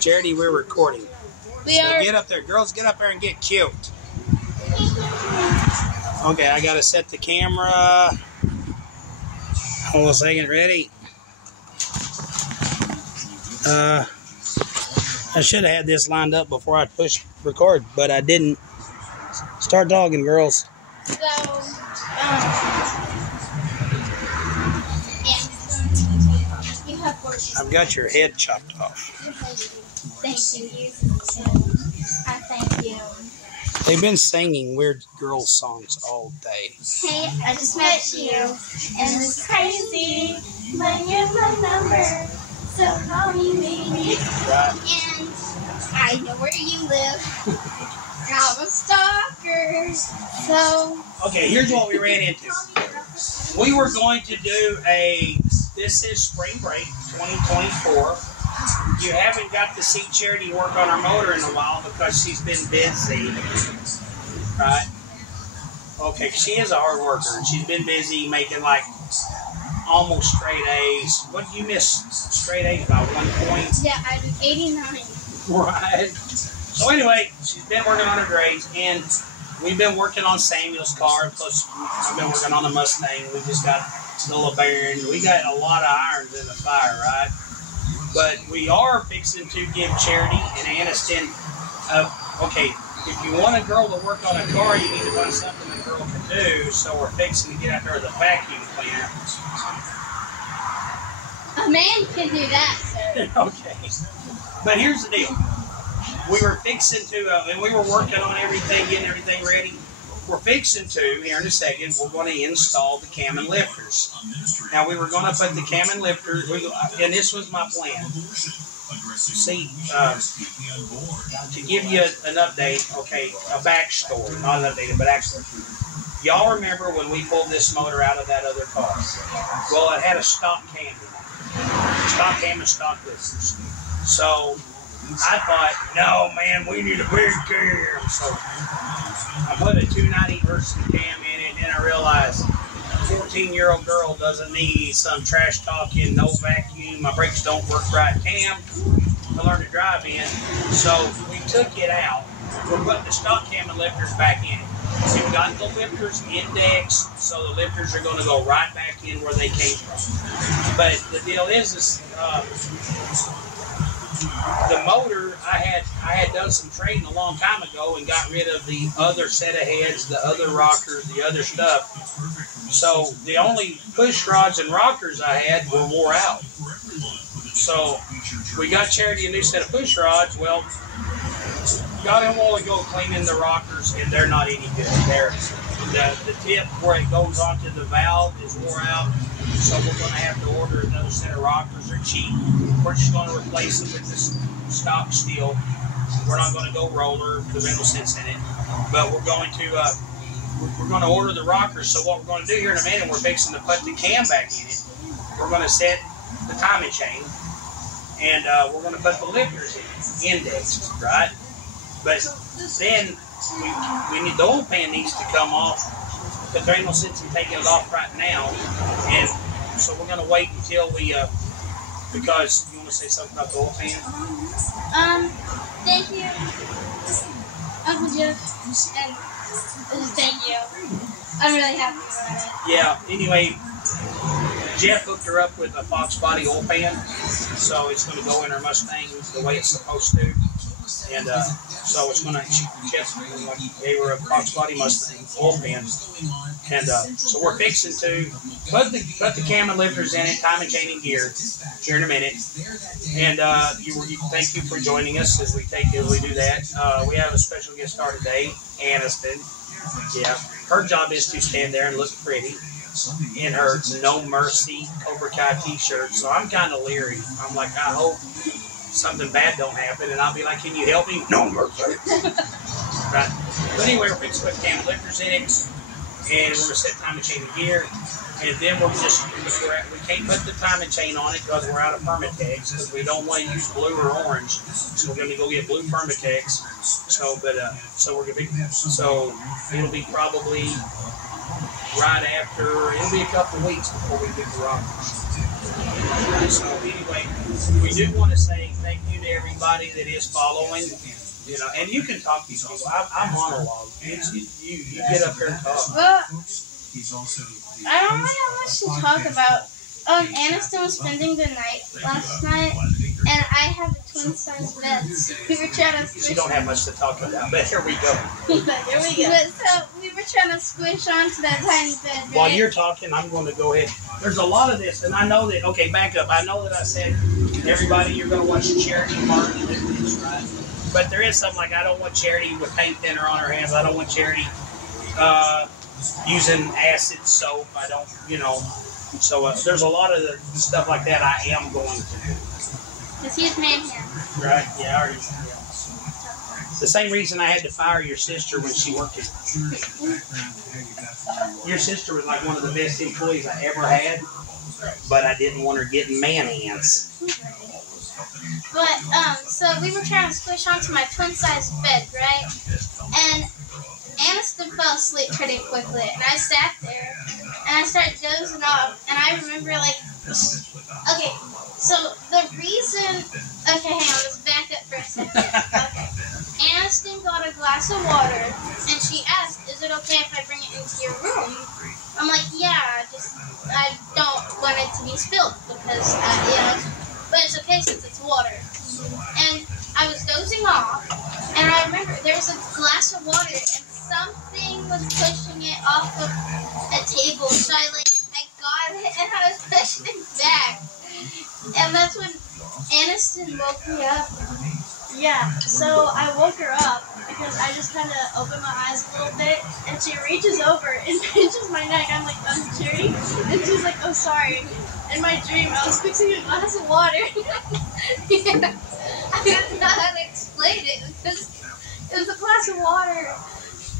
Charity, we're recording. We are. Get up there. Girls, get up there and get cute. Okay, I got to set the camera. Hold on a second. Ready? I should have had this lined up before I push record, but I didn't. Start talking, girls. So, you have work. I've got your head chopped off. Thank you. I thank you. They've been singing weird girl songs all day. Hey, I just met you, and it's crazy, but here's my number, so call me maybe. Right. And I know where you live. I'm a stalker, so... Okay, here's what we ran into. We were going to do this is spring break 2024. You haven't got to see Charity work on her motor in a while because she's been busy, right? Okay, she is a hard worker, and she's been busy making like almost straight A's. What did you miss straight A's by 1 point? Yeah, I did 89. Right. So anyway, she's been working on her grades, and we've been working on Samuel's car. Plus, I've been working on the Mustang. We just got the LeBaron. We got a lot of irons in the fire, right? But we are fixing to give Charity and Annistyn. Okay, if you want a girl to work on a car, you need to find something a girl can do. So we're fixing to get out there with a vacuum cleaner. A man can do that, sir. Okay. But here's the deal. We were fixing to, and we were working on everything, getting everything ready. We're fixing to, here in a second, we're going to install the cam and lifters. Now, we were going to put the cam and lifters, and this was my plan. See, to give you an update, okay, a backstory, not an update, but actually, y'all remember when we pulled this motor out of that other car? Well, it had a stock cam in it. Stock cam and stock lifters. So, I thought, no, man, we need a big cam. So I put a 290 versus cam in it, and then I realized a 14-year-old girl doesn't need some trash talking, no vacuum, my brakes don't work right cam to learn to drive in. So we took it out. We're putting the stock cam and lifters back in it. We've got the lifters indexed, so the lifters are going to go right back in where they came from. But the deal is the motor, I had done some trading a long time ago and got rid of the other set of heads, the other rockers, the other stuff. So the only push rods and rockers I had were wore out. So we got Charity a new set of push rods. Well, got him a while ago cleaning the rockers, and they're not any good. The tip where it goes onto the valve is wore out. So we're going to have to order another set of rockers. They're cheap. We're just going to replace them with this stock steel. We're not going to go roller because there's no sense in it. But we're going to order the rockers. So what we're going to do here in a minute, we're fixing to put the cam back in it. We're going to set the timing chain, and we're going to put the lifters in, indexed, right? But then we need the oil pan needs to come off. But there ain't no sense in taking it off right now, and so we're going to wait until we, because you want to say something about the oil pan? Thank you, Uncle Jeff, and thank you. I'm really happy about it. Yeah, anyway, Jeff hooked her up with a Fox body oil pan, so it's going to go in her Mustang the way it's supposed to, and so it's going to, Jeff gave her a Fox body Mustang oil pan. And so we're fixing to put the cam and lifters in it, time and chain and gear here in a minute. And thank you for joining us as we do that. We have a special guest star today, Annistyn. Yeah, her job is to stand there and look pretty in her No Mercy Cobra Kai t-shirt. So I'm kind of leery. I'm like, I hope something bad don't happen, and I'll be like, can you help me? No mercy. Right. But anyway, we're fixing to put cam and lifters in it. And we're going to set time and chain and gear, and then we can't put the time and chain on it because we're out of Permatex, because we don't want to use blue or orange, so we're going to go get blue Permatex. So it'll be probably right after, it'll be a couple of weeks before we do the rockers. So anyway, we do want to say thank you to to everybody that is following. You know, and you can talk to people. I'm monologue. You get up here and talk. Well, I don't really have much to talk about. Annistyn was spending the night last night, and I have a twin-size bed. So we were trying to squish. You don't have much to talk about, but here we go. Here we go. So we were trying to squish onto that tiny bed. Right? While you're talking, I'm going to go ahead. There's a lot of this, and I know that. Okay, back up. I know that I said everybody you're going to watch Charity Martin do this, right? But there is something like I don't want Charity with paint thinner on her hands. I don't want Charity using acid soap. I don't, you know. So there's a lot of the stuff like that I am going to do. Because he's man here. Right? Yeah, I already. Yeah. The same reason I had to fire your sister when she worked at. Your sister was like one of the best employees I ever had, but I didn't want her getting man hands. But so we were trying to squish onto my twin-size bed, right? And Annistyn fell asleep pretty quickly, and I sat there, and I started dozing off, and I remember, like, okay, so the reason, okay, hang on, let's back up for a second, okay. Annistyn got a glass of water, and she asked, is it okay if I bring it into your room? I'm like, yeah, I don't want it to be spilled, because, but it's okay since it's water. And I was dozing off, and I remember there was a glass of water, and something was pushing it off of a table, so I got it, and I was pushing it back. And that's when Annistyn woke me up. Yeah, so I woke her up, because I just kind of opened my eyes a little bit, and she reaches over and pinches my neck. I'm like, I'm Charity, and she's like, oh, sorry. In my dream, I was fixing a glass of water. Yeah. I didn't know how to explain it, because it was a glass of water.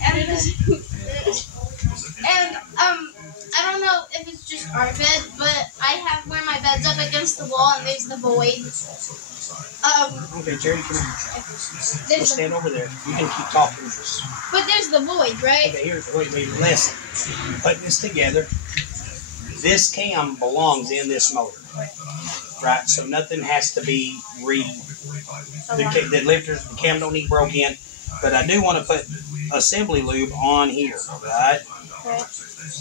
And it just, and I don't know if it's just our bed, but I have where my bed's up against the wall, and there's the void. Okay, Jerry, come here. Stand over there. You can keep talking. But there's the void, right? Okay, here's the void. Listen, putting this together. This cam belongs in this motor, right? So nothing has to be the lifters, the cam don't need broke in, but I do want to put assembly lube on here, right? Okay.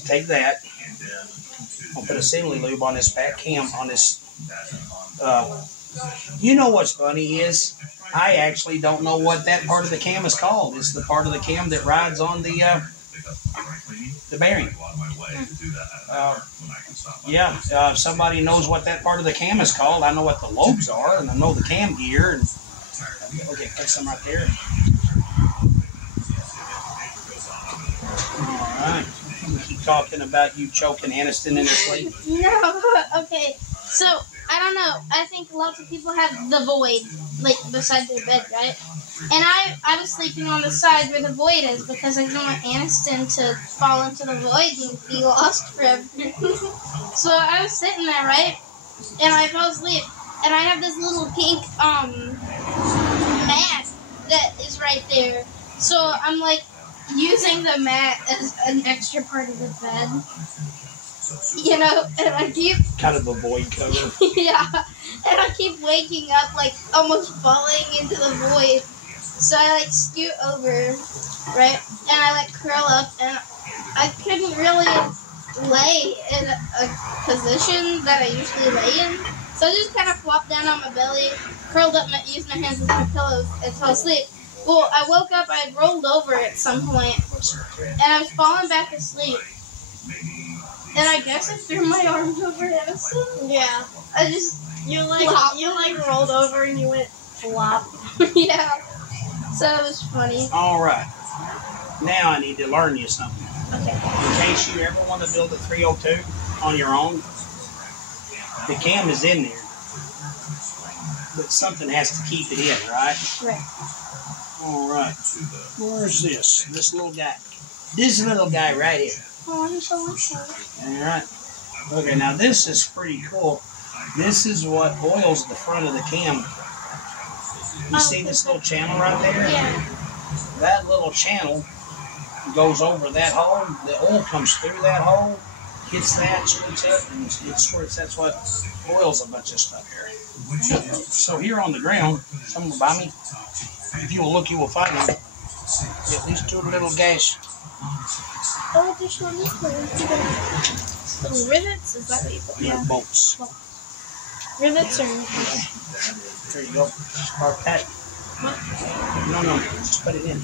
Take that. I'll put assembly lube on this back cam on this. You know what's funny is I actually don't know what that part of the cam is called. It's the part of the cam that rides on the bearing. If somebody knows what that part of the cam is called, I know what the lobes are, and I know the cam gear. And okay, put some right there. All right. We keep talking about you choking Annistyn in her sleep. No, okay. So, I don't know. I think lots of people have the void, like, beside their bed, right? And I was sleeping on the side where the void is because I didn't want Annistyn to fall into the void and be lost forever. So I was sitting there, right? And I fell asleep. And I have this little pink mat that is right there. So I'm like using the mat as an extra part of the bed. You know, and I keep... Kind of a void cover. Yeah. And I keep waking up, like, almost falling into the void. So I, like, scoot over, right? And I, like, curl up, and I couldn't really lay in a position that I usually lay in. So I just kind of flopped down on my belly, curled up, used my hands as my pillows, and fell asleep. Well, I woke up, I had rolled over at some point, and I was falling back asleep. And I guess I threw my arms over Annistyn. Yeah. I just, you rolled over and you went flop. Yeah. So it was funny. All right. Now I need to learn you something. Okay. In case you ever want to build a 302 on your own, the cam is in there. But something has to keep it in, right? Right. All right. Where's this? This little guy. This little guy right here. Oh, he's so much fun. All right. Okay, now this is pretty cool. This is what oils the front of the cam. You see this little channel right there? Yeah. That little channel goes over that hole. The oil comes through that hole, hits that, squirts up, and it squirts. That's what boils a bunch of stuff here. So here on the ground, someone by me, if you will look, you will find them. At least 2 little gash. Oh, there's one little rivets? Is that what you put? Yeah, bolts. Rivets or... There you go. Spark that. What? No. Just put it in.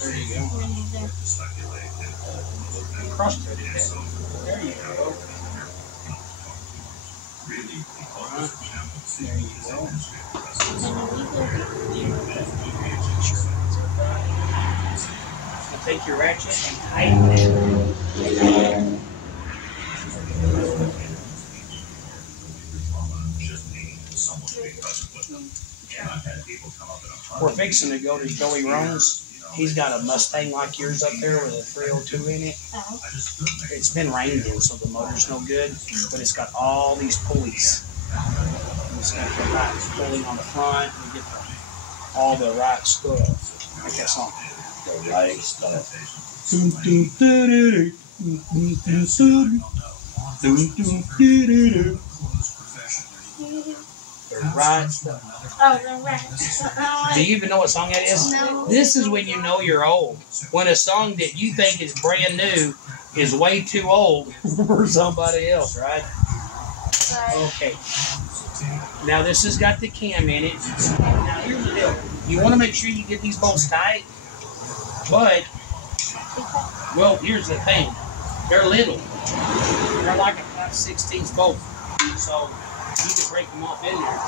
There you go. Cross thread it. There you go. There you go. Take your ratchet and tighten it. We're fixing to go to Joey Rome's. He's got a Mustang like yours up there with a 302 in it. It's been rained in, so the motor's no good, but it's got all these pulleys. It's got the right pulley on the front. We get all the right stuff. Like that song. The right stuff. The right stuff. Oh, the right. Do you even know what song that is? No. This is when you know you're old. When a song that you think is brand new is way too old for somebody else, right? Okay. Now this has got the cam in it. Now here's the deal. You want to make sure you get these bolts tight, but, well, here's the thing. They're little. They're like a 5/16 bolt. So you can break them off in there.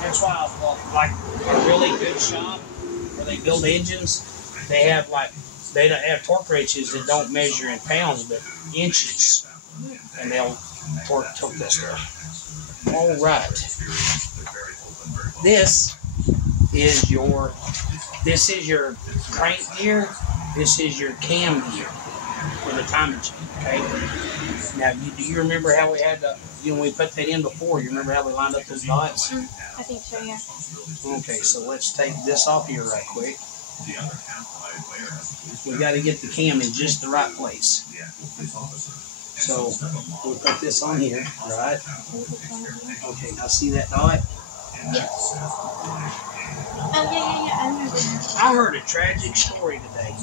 That's why, like a really good shop where they build engines, they have have torque wrenches that don't measure in pounds but inches, and they'll torque this stuff. All right. This is your crank gear. This is your cam gear for the timing chain. Okay. Now, do you remember how we had when we put that in before? You remember how we lined up those dots? I think so, yeah. Okay, so let's take this off here right quick. We got to get the cam in just the right place. So we'll put this on here, right? Okay, now see that dot? Yes. Oh, yeah. I remember that. I heard a tragic story today.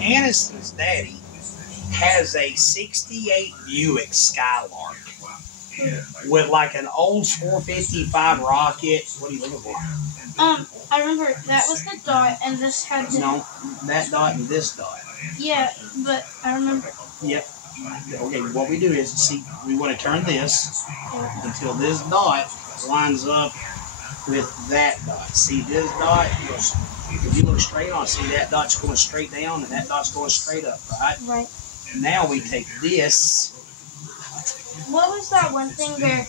Annistyn's daddy has a 68 Buick Skylark with like an old 455 rocket. What are you looking for? I remember that was the dot, and this had the... No, that dot and this dot. Yeah, but I remember. Yep. Okay, what we do is, see, we want to turn this until this dot lines up with that dot. See this dot? If you look straight on, see that dot's going straight down and that dot's going straight up, right? Right. Now we take this. What was that one thing where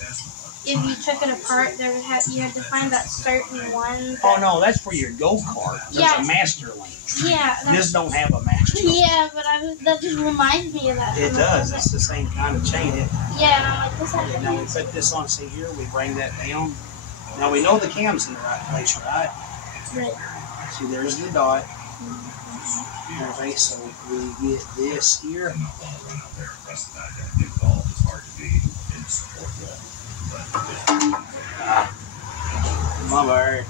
if you took it apart, you had to find that certain one? Oh no, that's for your go-kart. There's a master lane. Yeah. This don't have a master lane. Yeah, but that just reminds me of that. It does. It's the same kind of chain. Yeah, and I'm like, this has Now we put this on. See here, we bring that down. Now we know the cam's in the right place, right? Right. See, there's the dot. Okay, so we get this here. Come on, Barry.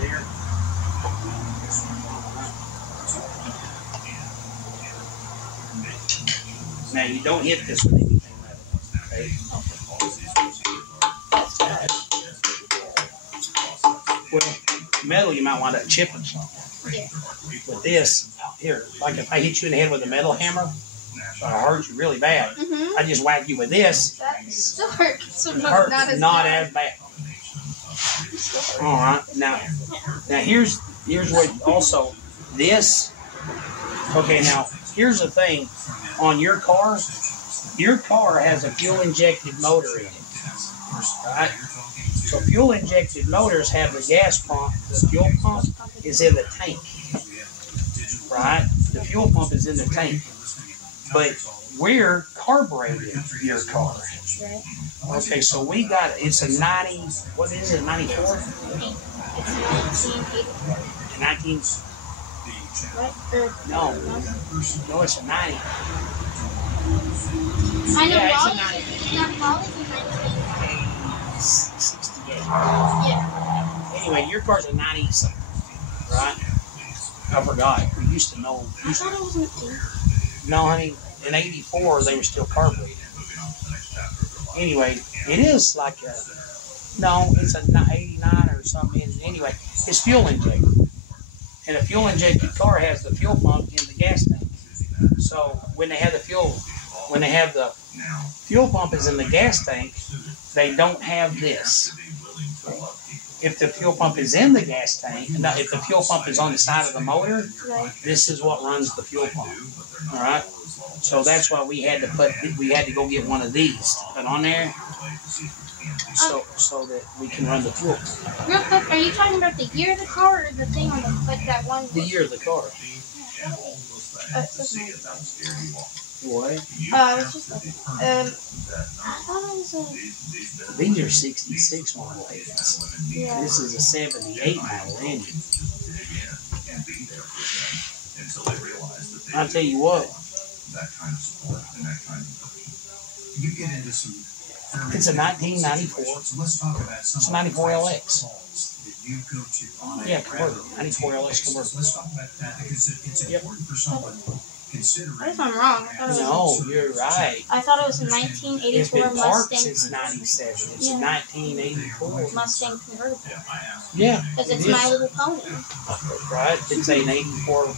There. Now you don't hit this with anything metal, okay? Well, metal you might wind up chipping something. Yeah. With this, here, like if I hit you in the head with a metal hammer, so I hurt you really bad. I just whack you with this. That still hurts. It hurts not as bad. All right. Now here's what also this. Okay. Now here's the thing. On your car has a fuel injected motor in it. Right. So fuel injected motors have the gas pump. The fuel pump is in the tank. Right. The fuel pump is in the tank. But we're carbureting your car. Right. Okay, so we got, it's a 90, what is it, 94? It's 1984. 19. What? No, it's a 90. I know Yeah, it's a Raleigh's 90. yeah, Raleigh's a 68. Yeah. Anyway, your car's a 90 something, right? I forgot. We used to know. I thought it was an 8. No, honey. In 84, they were still carbureted. Anyway, it is like a. No, it's a 89 or something. Anyway, it's fuel injected. And a fuel injected car has the fuel pump in the gas tank. So when they have the fuel pump is in the gas tank, they don't have this. If the fuel pump is in the gas tank, if the fuel pump is on the side of the motor, this is what runs the fuel pump. All right. So that's why we had to go get one of these to put on there. So that we can run the fuel. Real quick, are you talking about the year of the car or the thing on the that one? The year of the car. What? I was just looking. I thought it was a. These are 66 model engines. Yeah. This is a 78 model engine. I'll tell you what. It's a 1994. It's a 94 LX. Yeah, converted. 94 LX converted. Yep. What if I'm wrong? No, you're right. I thought it was a 1984 It's been parked Mustang. since 97. It's a 1984. Mustang convertible. Yeah. Because it's My Little Pony. Right? It's an 84.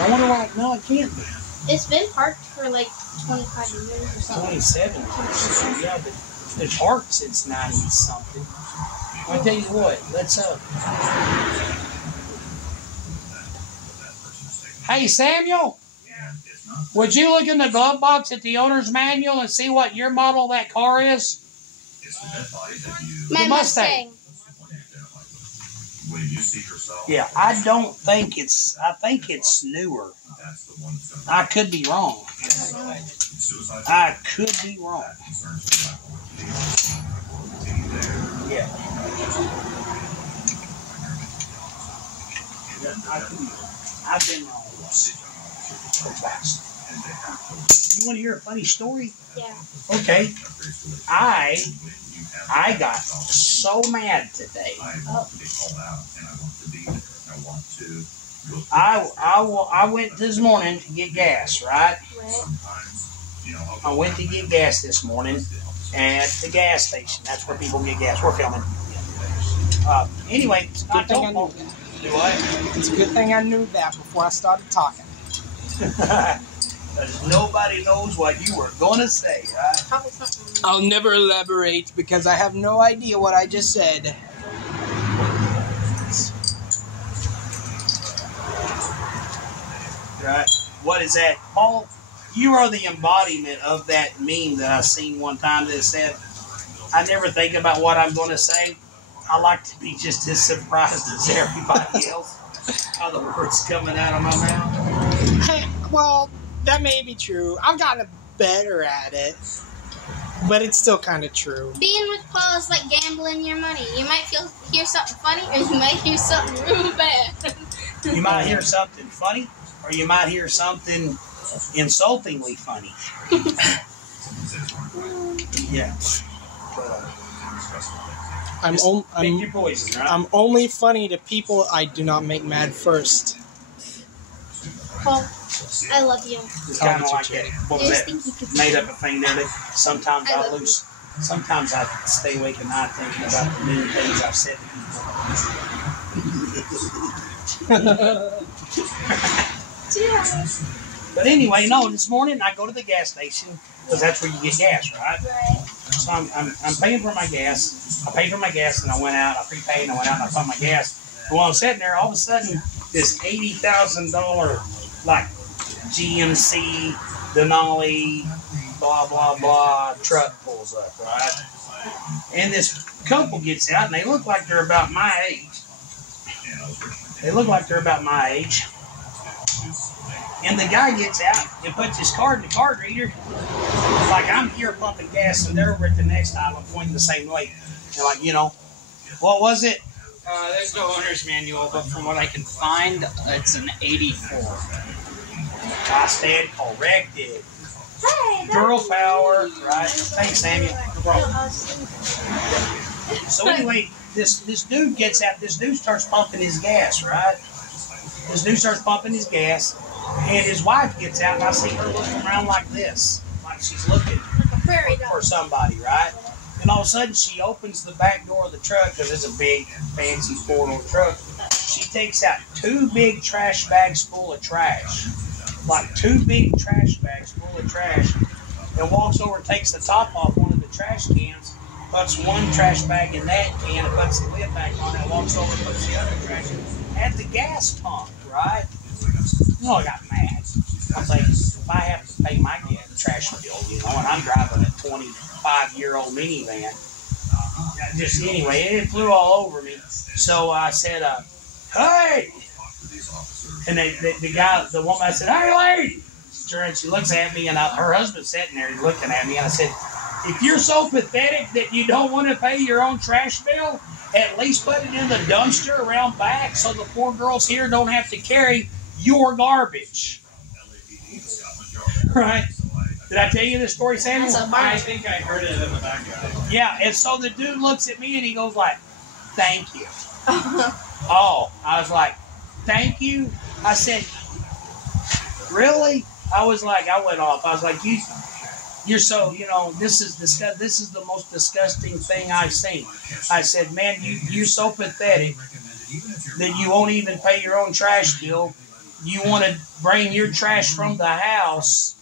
I wonder why. No, it can't be. It's been parked for like 25 years or something. 27. Yeah, but it's parked since 90 something. I'll tell you what. Let's Hey, Samuel, would you look in the glove box at the owner's manual and see what year model that car is? My Mustang. Yeah, I think it's newer. I could be wrong. I could be wrong. Yeah. I've been wrong. You want to hear a funny story? Yeah. Okay. I got so mad today. I went this morning to get gas, right? I went to get gas this morning at the gas station. That's where people get gas. We're filming. Anyway, I don't know. What? It's a good thing I knew that before I started talking. Because nobody knows what you were going to say, right? I'll never elaborate because I have no idea what I just said. Right. What is that? Paul, you are the embodiment of that meme that I seen one time that said, I never think about what I'm going to say. I like to be just as surprised as everybody else. How the words coming out of my mouth. Hey, well, that may be true. I've gotten better at it. But it's still kind of true. Being with Paul is like gambling your money. You might hear something funny or you might hear something real bad. You might hear something funny or you might hear something insultingly funny. Yeah. Pick your poison, right? I'm only funny to people I do not make mad first. Paul, I love you. It's kind of like that. What was that? Made up a thing there. Sometimes I lose. Sometimes I stay awake at night thinking about the many things I've said to people. But anyway, no. This morning I go to the gas station because that's where you get gas, right? Right. So I'm paying for my gas. I paid for my gas and I went out. I prepaid and I went out and I put my gas. And while I'm sitting there, all of a sudden, this $80,000 like GMC Denali blah blah blah truck pulls up, right? And this couple gets out and they look like they're about my age. And the guy gets out and puts his card in the card reader. Like I'm here pumping gas and they're over at the next aisle pointing the same way. They're like, what was it? There's no owner's manual, but from what I can find, it's an 84. I stand corrected. Hey, Girl power, right? Thanks, Samuel. No problem. So anyway, this dude gets out. This dude starts pumping his gas, right? This dude starts pumping his gas, and his wife gets out, and I see her looking around like this, like she's looking for somebody, right? And all of a sudden, she opens the back door of the truck because it's a big, fancy four-door truck. She takes out 2 big trash bags full of trash. Like 2 big trash bags full of trash, and walks over and takes the top off one of the trash cans, puts one trash bag in that can, and puts the lid back on it, and walks over and puts the other trash at the gas pump, right? Oh, I got mad. I was like, if I have to pay my trash bill, you know, and I'm driving a 25-year-old minivan, just anyway, it flew all over me. So I said, hey! And the woman, I said, hey, lady! And she looks at me, and her husband's sitting there looking at me, and I said, if you're so pathetic that you don't want to pay your own trash bill, at least put it in the dumpster around back so the poor girls here don't have to carry your garbage. Right? Did I tell you this story, Samuel? I think I heard it in the background. Yeah, and so the dude looks at me, and he goes like, thank you. Oh, I was like, thank you? I said, really? I was like, I went off. I was like, you're so, you know, this is the most disgusting thing I've seen. I said, man, you're so pathetic that you won't even pay your own trash bill. You want to bring your trash from the house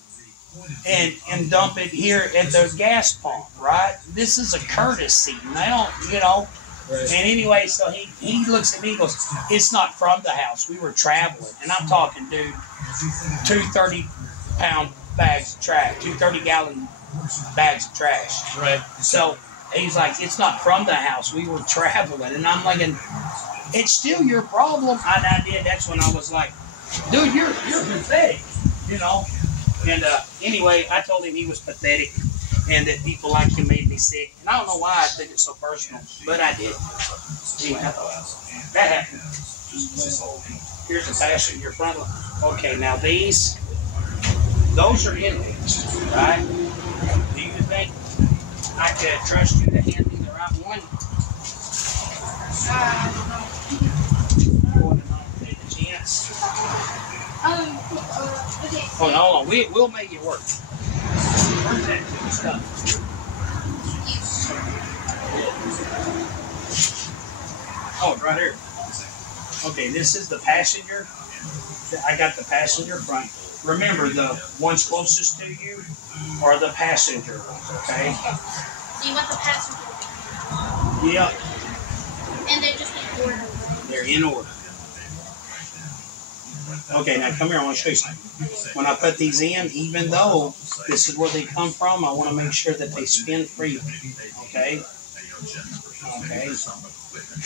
and dump it here at the gas pump, right? This is a courtesy. And they don't, you know. Right. And anyway, so he looks at me and goes, it's not from the house. We were traveling. And I'm talking, dude, 2 30-pound bags of trash, 2 30-gallon bags of trash. Right. So he's like, it's not from the house. We were traveling. And I'm like, it's still your problem. And I did. That's when I was like, dude, you're pathetic, you know. And anyway, I told him he was pathetic and that people like him made me sick. And I don't know why I took it so personal, but I did. Anyway, that happened. Here's the passenger front. Okay, now those are inmates, right? Do you think I could trust you to hand me the right one? You want to not take a chance? Okay. Oh, no, hold on. We'll make it work. Where's that stuff? Oh, it's right here. Okay, this is the passenger. I got the passenger front. Remember, the ones closest to you are the passenger ones, okay? So you want the passenger? Yeah. And they're just in order, right? They're in order. Okay, now come here. I want to show you something. When I put these in, even though this is where they come from, I want to make sure that they spin freely. Okay? Okay.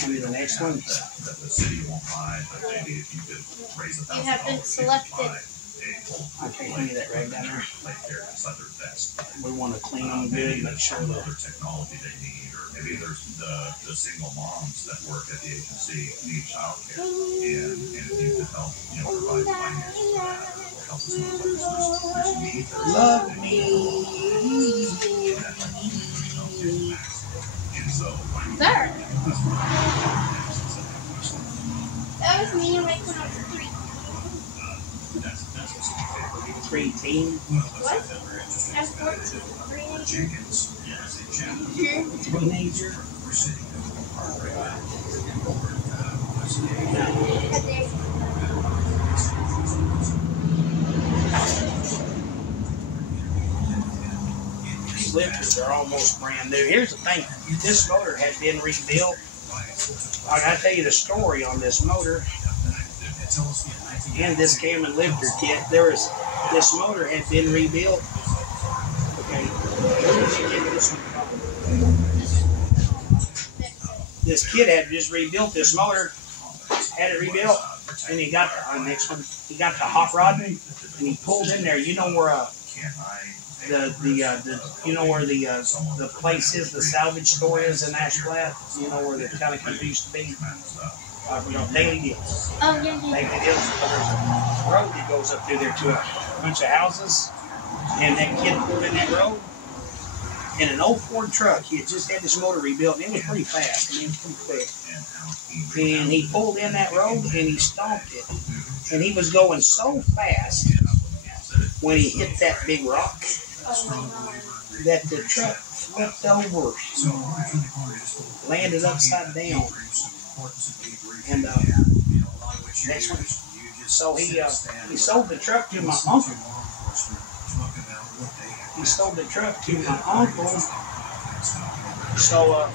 Give me the next one. You have been selected. Okay, give me that right down there. We want to clean them good, make sure that... Maybe there's the single moms that work at the agency need childcare, and if you could help, provide finances for that, or help us with there's need. Love me. And so, There. That was me and Mike when I was 3. 3 teen. What? I was 14. 3 Jenkins. Teenager. These lifters are almost brand new. Here's the thing. This motor had been rebuilt. I gotta tell you the story on this motor. And this cam and lifter kit. This motor had been rebuilt. Okay. This kid had just rebuilt this motor, had it rebuilt, and he got the next one. He got the hot rod, and he pulled in there. You know where you know where the place is, the salvage store is in Ash Flat. You know where the county country used to be. Daily Deals. Oh yeah, yeah. Daily Deals. There's a road that goes up through there to a bunch of houses, and that kid pulled in that road in an old Ford truck. He had just had this motor rebuilt, and it was pretty fast. I mean, it was pretty quick. And he pulled in that road and he stomped it, and he was going so fast when he hit that big rock that the truck flipped over, landed upside down, and next one. So he sold the truck to my uncle. He sold the truck to my uncle. So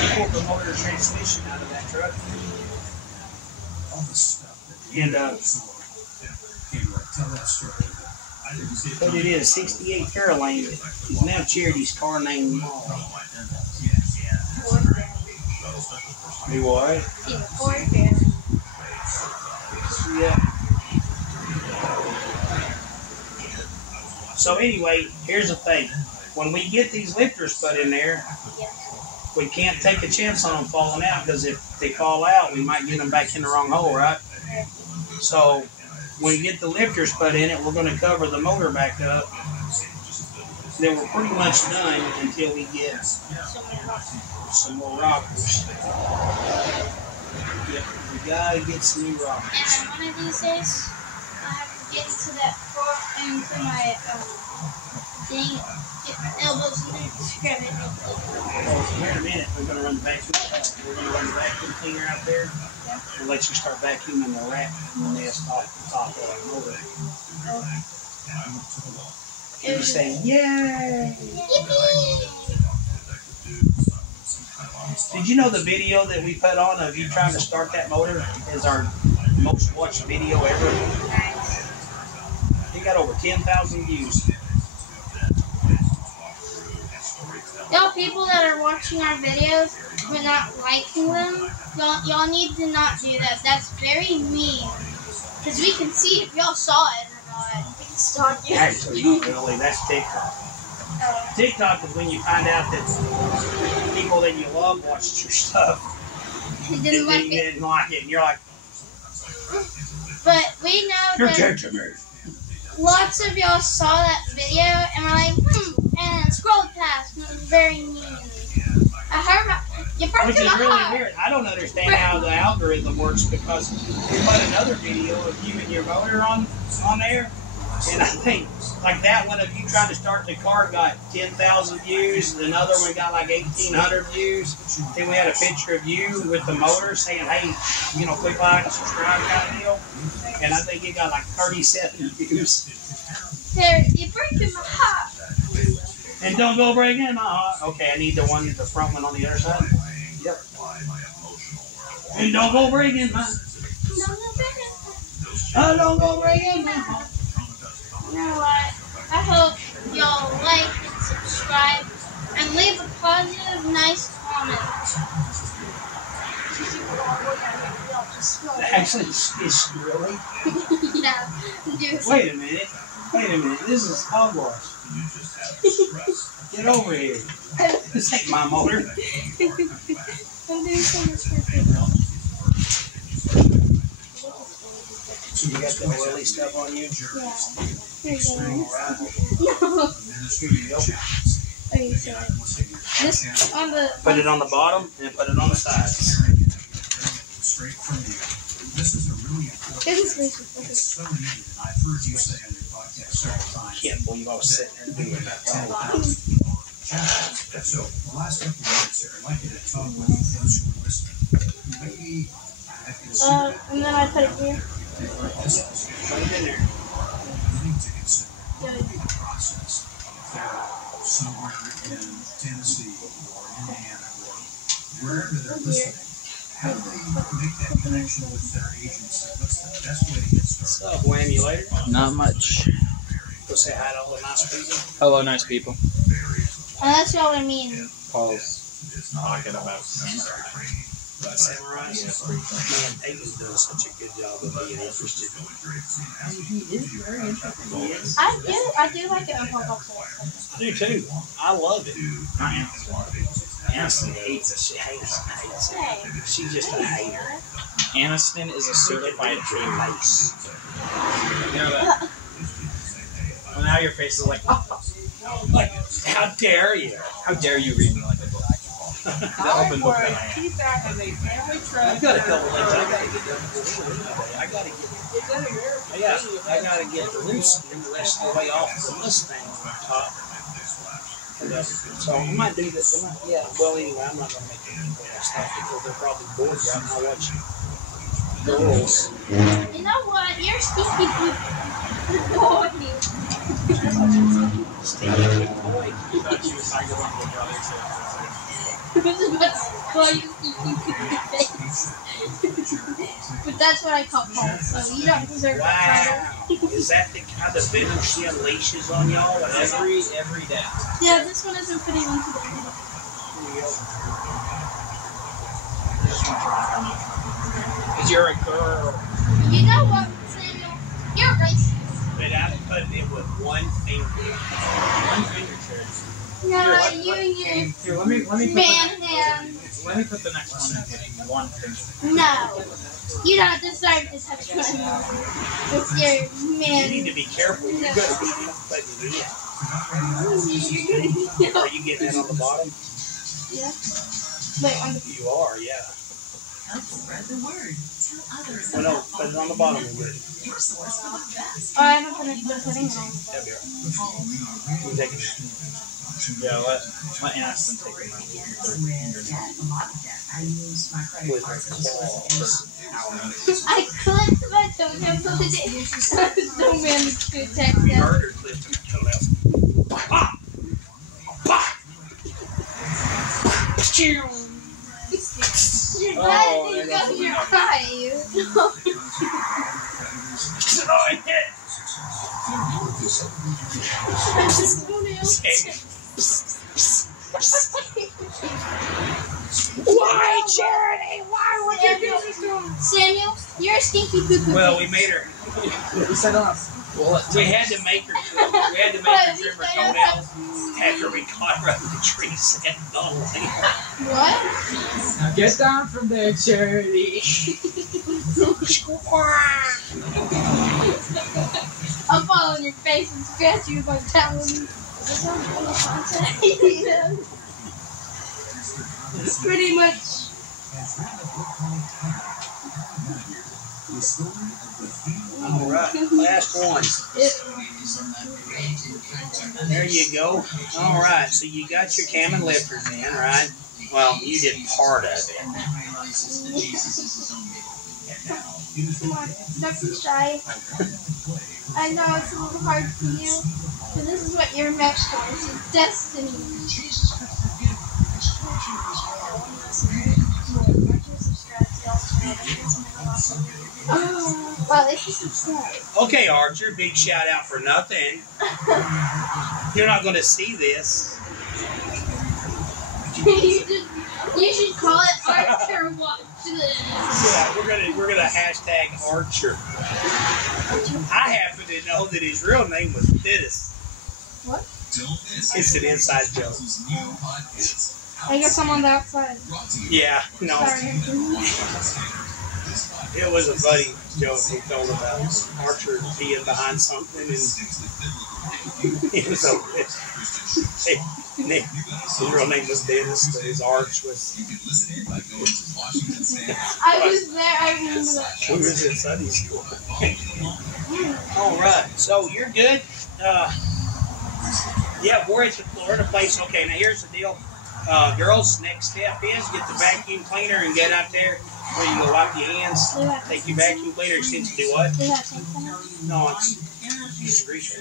he pulled the motor transmission out of that truck, and put it in a '68 Fairlane. He's now Charity's car named Mall. You what? Yeah. So anyway, here's the thing. When we get these lifters put in there, we can't take a chance on them falling out, because if they fall out, we might get them back in the wrong hole, right? So when we get the lifters put in it, we're going to cover the motor back up. Then we're pretty much done until we get some more rockers. Yep, we got to get some new rockers. And one of these days, I have to get into that fork into my thing, get my elbows in there, scrub it real quick. Well, here in a minute, we're going to run the vacuum. We're going to run the vacuum cleaner out there. We'll let you start vacuuming the rack and the nest off the top of the motor. You say, yay! Yippee! Did you know the video that we put on of you trying to start that motor is our most watched video ever? It got over 10,000 views. Y'all people that are watching our videos but not liking them, y'all need to not do that. That's very mean. Because we can see if y'all saw it or not. We can stalk you. Actually, not really. That's TikTok. TikTok is when you find out that people that you love watched your stuff. Didn't like it. Didn't like it. And you're like, but we know you're that judging me. lots of y'all saw that video and were like, and scrolled past. And it was very mean. I heard about you broke Which my is really heart. weird. I don't understand how the algorithm works, because we put another video of you and your motor on there, and I think like that one of you trying to start the car got 10,000 views. Another one got like 1,800 views. Then we had a picture of you with the motor saying, "Hey, you know, click like, subscribe," kind of deal. And I think it got like 37 views. There, you're breaking my heart. And don't go breaking my heart. Okay, I need the front one on the other side. Yep. And don't go breaking my heart. Don't go breaking my heart. You know what? I hope y'all like and subscribe and leave a positive, nice comment. Actually, it's really. Yeah. Do Wait a minute. This is hogwash. Get over here. This ain't my motor. I'm doing so much for people. You got the oily stuff on you? Yeah. Here you go. Alright. No. Here you go. Okay, so this on the. Put it on the bottom and put it on the sides. This is basic. I can't believe I was sitting there doing that. So, the last couple of minutes here, I'd like you to talk with those who are listening. Maybe have considered And then I put it here. Put it in there. beginning to consider the process if they're somewhere in Tennessee or Indiana or wherever they're listening. How do they make that connection with their agency? What's the best way to get started? What's up, whammy later? Not much. Go say hi to all the nice people. Hello, nice people. And that's all I mean. Paul's talking about Samurai. Man, Peyton's done such a good job of being interested. He is very interesting. I do like it on Pop Up. I do too. I love it. Annistyn hates it. She hates it. She's just a hater. Annistyn is a certified dream. Nice. You know that? Well, now your face is like, Like, how dare you? how dare you read me like a book? The open book that I am. I've got a couple things I gotta get done. I gotta get the loose and the rest of the way off the Mustang top. So I might do this. Well, anyway, I'm not gonna make any more stuff because they're probably bored right now watching girls. You know what? You're stinky boy. Stinky boy. You thought she was talking about the brother, so But that's what I call Paul, so you don't deserve that title. Is that the kind of venom she unleashes on y'all? every day. Yeah, this one isn't fitting into the video. Because you're a girl. You know what, Samuel? You're racist. But I put it with one finger. One finger, Church. No, Here, you and your Here, let me put man hand. let me put the next one in with one finger. No. You don't deserve to touch my mouth with your You man. need to be careful. You're going to be putting it in. Are you getting that on the bottom? Yeah. Wait, on the You are, yeah. Help spread the word. Tell others Well, no, put it on the bottom. your source for the best. I don't put it, putting it on the That'd be all right. You take it. Yeah, let Annistyn take it. I used my credit With card claws. I clipped my toenail so that it no man to attack We them. heard her clip her toe out. Pop! Pop! Chew! Why did you go to your eye? Oh, I hit! Why, Charity? Why would you do this? Samuel, you're a stinky poo-poo. Well, we made her. We said off. We had to make her. We had to make her trim her toenails after we caught her up the tree sitting on it. What? Now get down from there, Charity. I'll fall on your face and scratch you by telling you. Pretty much. Alright, last one. There you go. Alright, so you got your cam and lifters in, right? Well, you did part of it. Come on, don't be shy. I know it's a little hard for you, but this is what you're meant for. This is destiny. Well, if you subscribe. Okay, Archer, big shout out for nothing. You're not going to see this. You should call it Archer Watch This. Yeah, we're gonna hashtag Archer. I happen to know that his real name was Dennis. What? It's an inside joke. I guess I'm on the outside. Yeah, no, Sorry. it was a funny joke we told about Archer being behind something, and it was okay. His real name was Dennis, but his arch was. I was there. I remember that. We was in Sunday school. All right, so you're good. Yeah, we're at a place. Okay, now here's the deal. Girls, next step is get the vacuum cleaner and get out there where you go wipe your hands. Take your vacuum cleaner, extend to do what? Did that take time? No, it's just grease.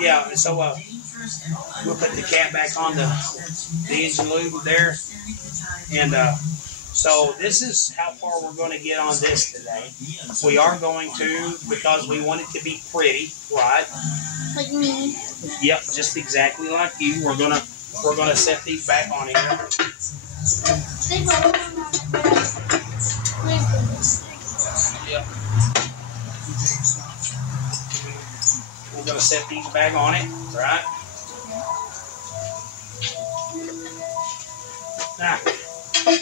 Yeah, and so we'll put the cap back on the engine lube there. And so this is how far we're going to get on this today. We are going to, because we want it to be pretty, right? Like me. Yep, just exactly like you. We're going to We're going to set these back on here. Yep. We're going to set these back on it, right? Now, Hey,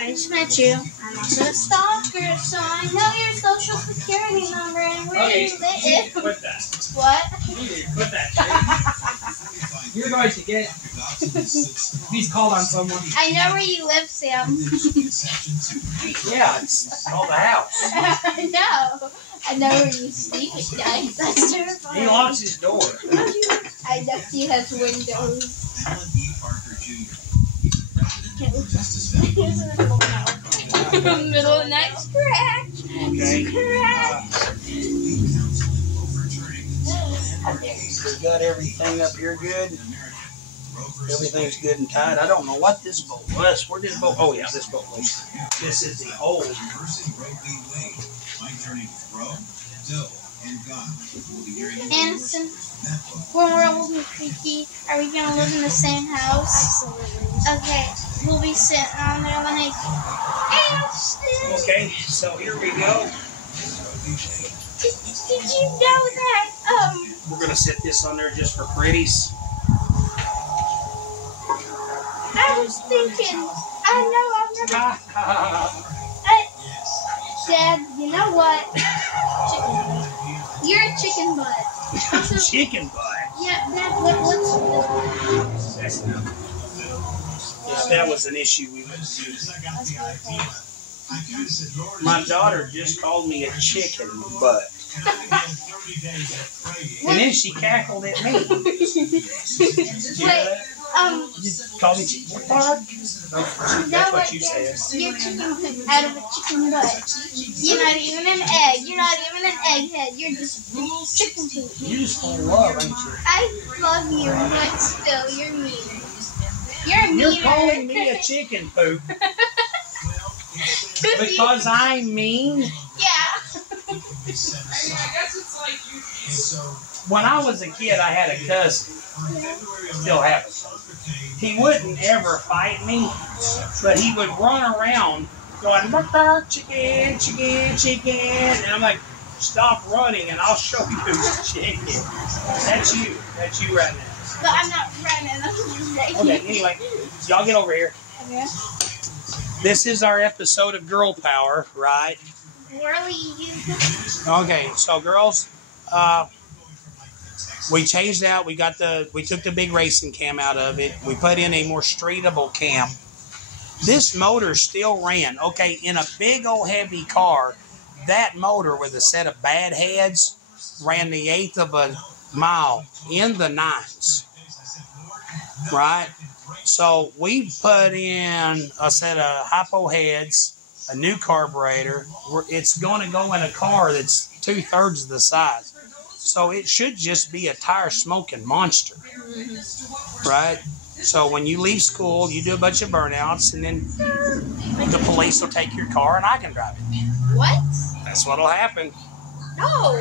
I just met you. I'm also a stalker, so I know your social security number and where okay, you you live. need to quit that. What? You need to quit that. You're going to get. He's called on someone. I know where you live, Sam. Yeah, it's called the house. I know. I know where you sleep at night. That's He terrifying. locks his door. I know he has windows. Middle of the night scratch. Okay. We got everything up here good. Everything's good and tight. I don't know what this bolt was. Where did this bolt? Oh yeah, this bolt was. This is the old. Annistyn, when we're old and creaky, are we gonna live in the same house? Absolutely. Okay, we'll be sitting on there like, Annistyn, Okay, so here we go. did you know that, We're gonna set this on there just for pretties. I was thinking, I know I've never, Dad, you know what? You're a chicken butt. Also, Chicken butt. yeah, Dad, what's That's enough. Yeah, that was an issue we was using. My daughter just called me a chicken butt. And then she cackled at me. Wait, You called me chicken butt? That's what you said. You're chicken poop out of a chicken butt. You're not even an egg. You're not even an egghead. You're just chicken poop. You just full of love, ain't you? I love you, but still, you're mean. You're mean. You're calling me a chicken poop because I'm mean? Yeah. When I was a kid, I had a cousin. Still have it. He wouldn't ever fight me, but he would run around going, bark, bark, chicken, chicken, chicken. And I'm like, stop running and I'll show you who's chicken. That's you. That's you right now. But I'm not running. I'm just Okay, anyway, y'all get over here. Okay. This is our episode of Girl Power, right? Really? Okay, so girls, we changed out. We took the big racing cam out of it. We put in a more streetable cam. This motor still ran. Okay, in a big old heavy car, that motor with a set of bad heads ran the 1/8 of a mile in the 9s. Right? So we put in a set of hypo heads, a new carburetor. It's going to go in a car that's 2/3 of the size. So it should just be a tire smoking monster. Right? So when you leave school, you do a bunch of burnouts, and then the police will take your car and I can drive it. What? That's what'll happen. No.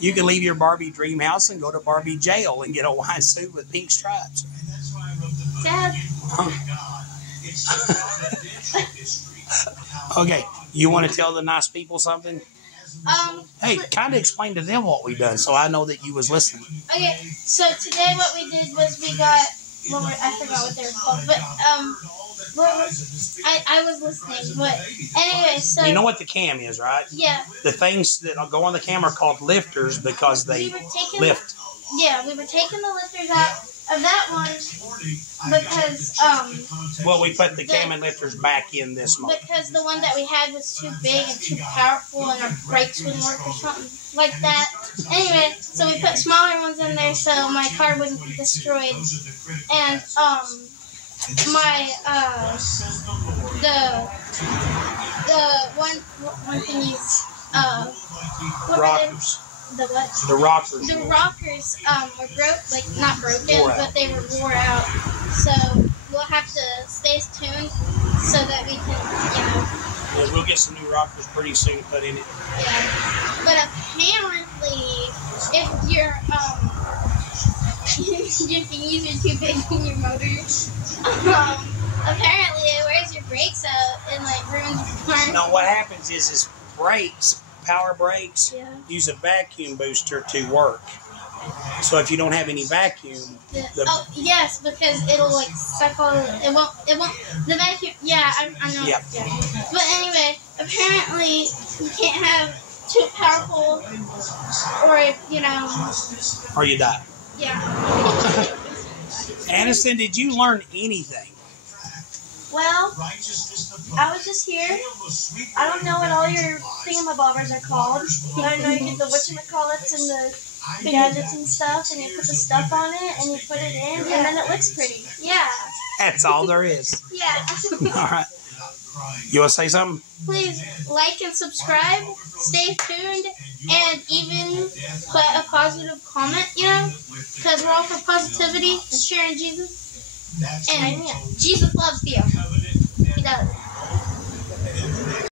You can leave your Barbie dream house and go to Barbie jail and get a white suit with pink stripes. Dad. Okay, you want to tell the nice people something? Hey, kind of explain to them what we done so I know that you was listening. Okay, so today what we did was we got, I forgot what they were called, but, I was listening, but anyway, so. You know what the cam is, right? Yeah. The things that go on the cam are called lifters because they lift. Yeah, we were taking the lifters out of that one because, Well, we put the cam and lifters back in this motor. because the one that we had was too big and too powerful and our brakes wouldn't work or something like that. Anyway, so we put smaller ones in there so my car wouldn't be destroyed. And, the one thing is, Rockers. The what? The rockers. The rockers were not broken, but they were wore out. So we'll have to stay tuned so that we can, Yeah, we'll get some new rockers pretty soon put in it. Yeah. But apparently your thingies are too big in your motor. Apparently it wears your brakes out and like ruins your car. No, what happens is brakes, power brakes, Yeah. use a vacuum booster to work. So if you don't have any vacuum, Oh yes, because it'll like suck all. It won't. The vacuum. Yeah, I know. Yep. Yeah. But anyway, apparently you can't have too powerful, or or you die. Yeah. Annistyn, did you learn anything? Well, I was just here. I don't know what all your thingamabobbers are called. I know you get the whatchamacallits and the gadgets and stuff, and you put the stuff on it, and you put it in, and then it looks pretty. Yeah. That's all there is. Yeah. All right. You want to say something? Please like and subscribe. Stay tuned, and even put a positive comment. Because we're all for positivity and sharing Jesus. And Jesus loves you. He does.